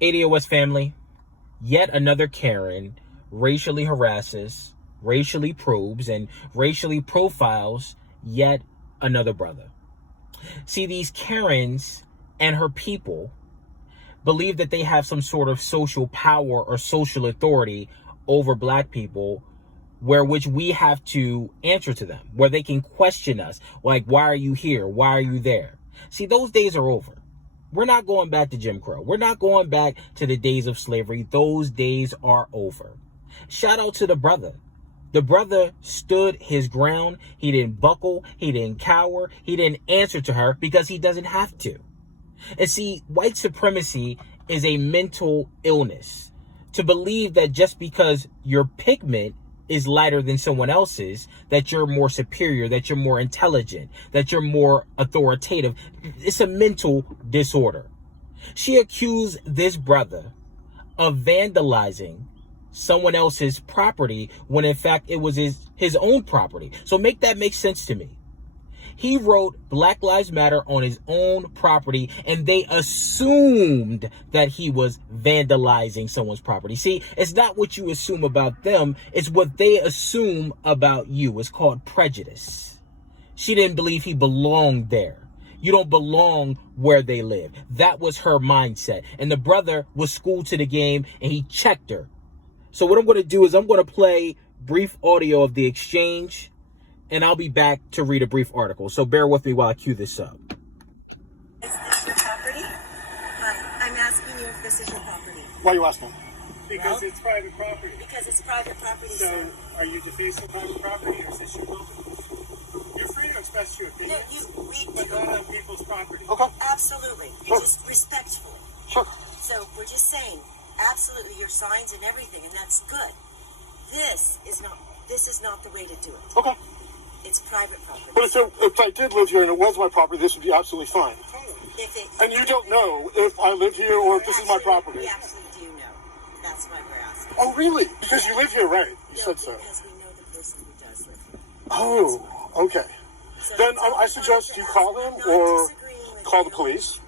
ADOS family, yet another Karen racially harasses, racially probes, and racially profiles yet another brother. See, these Karens and her people believe that they have some sort of social power or social authority over black people, where which we have to answer to them, where they can question us, like, why are you here? Why are you there? See, those days are over. We're not going back to Jim Crow. We're not going back to the days of slavery. Those days are over. Shout out to the brother. The brother stood his ground. He didn't buckle. He didn't cower. He didn't answer to her because he doesn't have to. And see, white supremacy is a mental illness. To believe that just because your pigment is lighter than someone else's, that you're more superior, that you're more intelligent, that you're more authoritative. It's a mental disorder. She accused this brother of vandalizing someone else's property when in fact it was his own property. So make that make sense to me. He wrote Black Lives Matter on his own property, and they assumed that he was vandalizing someone's property. See, it's not what you assume about them. It's what they assume about you. It's called prejudice. She didn't believe he belonged there. You don't belong where they live. That was her mindset. And the brother was schooled to the game, and he checked her. So what I'm going to do is I'm going to play brief audio of the exchange, and I'll be back to read a brief article. So bear with me while I cue this up. Is this your property? I'm asking you if this is your property. Why are you asking? Because it's private property. Because it's private property, So, sir. are you defacing private property, or is this your building? You're free to express your No, opinion, but you, not on people's property. Okay. absolutely. Sure. Just respectfully. Sure. So we're just saying, absolutely, your signs and everything, and that's good. This is not the way to do it. Okay. It's private property. But if I did live here and it was my property, this would be absolutely fine. If it, And you don't know if I live here or if this is my property. We absolutely do know. That's why we're asking. Oh, really? Because you live here, right? You No, said so. because we know the person who does live here. Oh, okay. So Then that's all I I'm suggest trying you to call ask. him I'm not or disagreeing with call the you. police.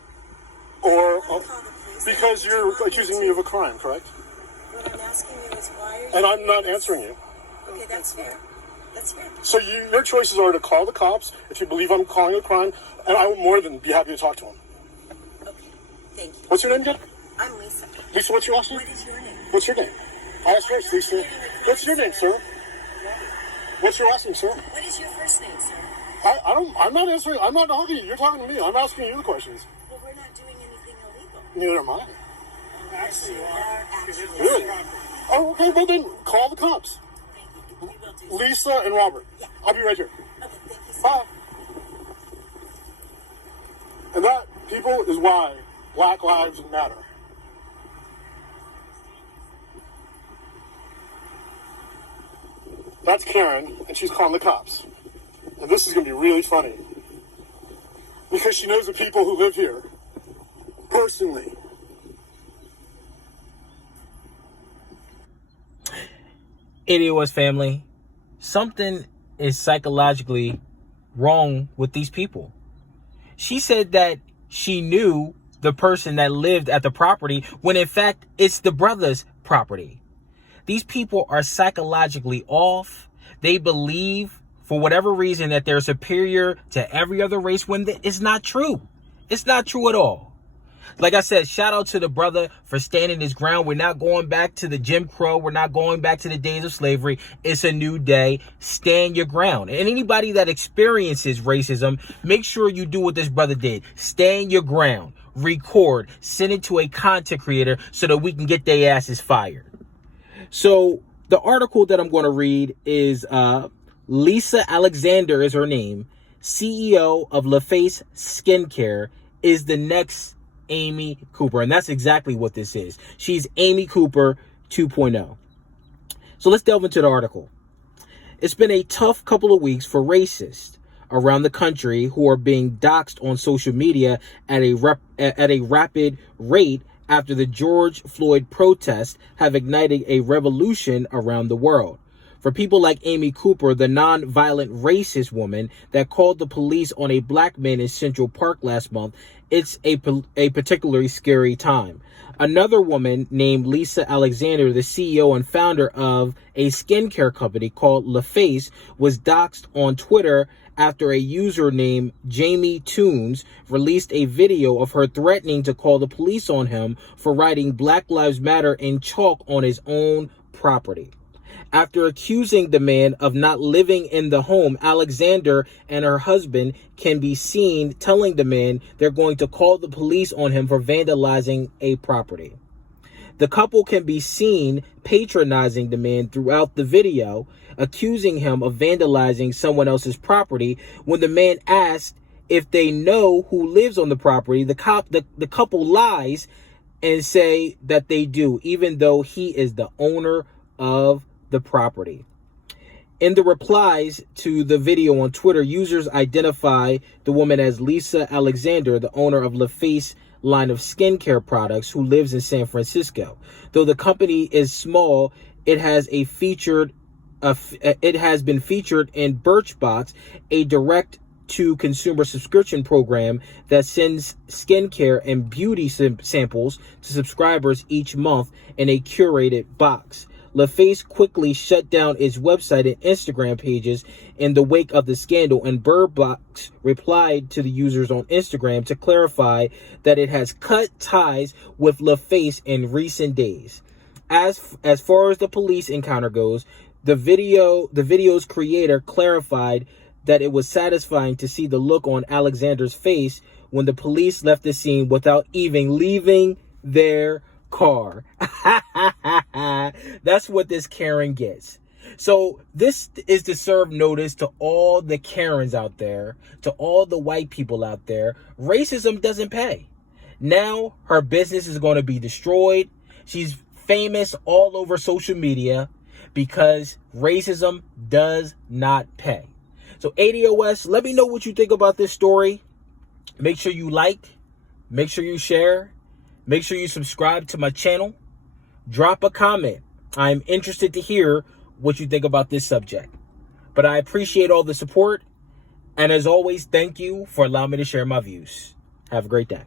Or I don't call the police. because What you're you want accusing to me do. of a crime, correct? What I'm asking you is why are you And I'm doing not this? answering you. Okay, that's fair. That's fair. So your choices are to call the cops if you believe I'm calling a crime, and I will more than be happy to talk to him. Okay, thank you. What's your name again? I'm Lisa. Lisa, what's your last name? What is your name? What's your name? I asked first, Lisa. What's your name, sir? What's your last name, sir? What is your first name, sir? I'm not answering. I'm not talking to you. You're talking to me. I'm asking you the questions. Well, we're not doing anything illegal. Neither am I. Actually, you are, because it's Really? your property. Oh, okay. Well, then call the cops. Thank you. We will do so. Lisa and Robert. Yeah. I'll be right here. Okay, thank you, sir. Bye. And that, people, is why Black Lives Matter. That's Karen, and she's calling the cops. And this is going to be really funny. Because she knows the people who live here. Personally. ADOS family, something is psychologically wrong with these people. She said that she knew the person that lived at the property when in fact it's the brother's property. These people are psychologically off. They believe for whatever reason that they're superior to every other race when it's not true. It's not true at all. Like I said, shout out to the brother for standing his ground. We're not going back to the Jim Crow. We're not going back to the days of slavery. It's a new day. Stand your ground. And anybody that experiences racism, make sure you do what this brother did. Stand your ground. Record. Send it to a content creator so that we can get their asses fired. So the article that I'm going to read is Lisa Alexander is her name. CEO of LaFace Skincare is the next Amy Cooper. And that's exactly what this is. She's Amy Cooper 2.0. So let's delve into the article. It's been a tough couple of weeks for racists around the country who are being doxxed on social media at a rapid rate after the George Floyd protests have ignited a revolution around the world. For people like Amy Cooper, the non-violent racist woman that called the police on a black man in Central Park last month, it's a particularly scary time. Another woman named Lisa Alexander, the CEO and founder of a skincare company called LaFace, was doxxed on Twitter after a user named Jamie Toons released a video of her threatening to call the police on him for writing Black Lives Matter in chalk on his own property. After accusing the man of not living in the home, Alexander and her husband can be seen telling the man they're going to call the police on him for vandalizing a property. The couple can be seen patronizing the man throughout the video, accusing him of vandalizing someone else's property. When the man asked if they know who lives on the property, the couple lies and say that they do, even though he is the owner of the property. In the replies to the video on Twitter, users identify the woman as Lisa Alexander, the owner of LaFace line of skincare products, who lives in San Francisco. Though the company is small, it has been featured in Birchbox, a direct-to-consumer subscription program that sends skincare and beauty samples to subscribers each month in a curated box. LaFace quickly shut down its website and Instagram pages in the wake of the scandal, and Birchbox replied to the users on Instagram to clarify that it has cut ties with LaFace in recent days. As far as the police encounter goes, the video's creator clarified that it was satisfying to see the look on Alexander's face when the police left the scene without even leaving their car. That's what this Karen gets. So this is to serve notice to all the Karens out there, to all the white people out there. Racism doesn't pay. Now her business is going to be destroyed. She's famous all over social media because racism does not pay. So ADOS, let me know what you think about this story. Make sure you like, make sure you share, make sure you subscribe to my channel. Drop a comment. I'm interested to hear what you think about this subject. But I appreciate all the support. And as always, thank you for allowing me to share my views. Have a great day.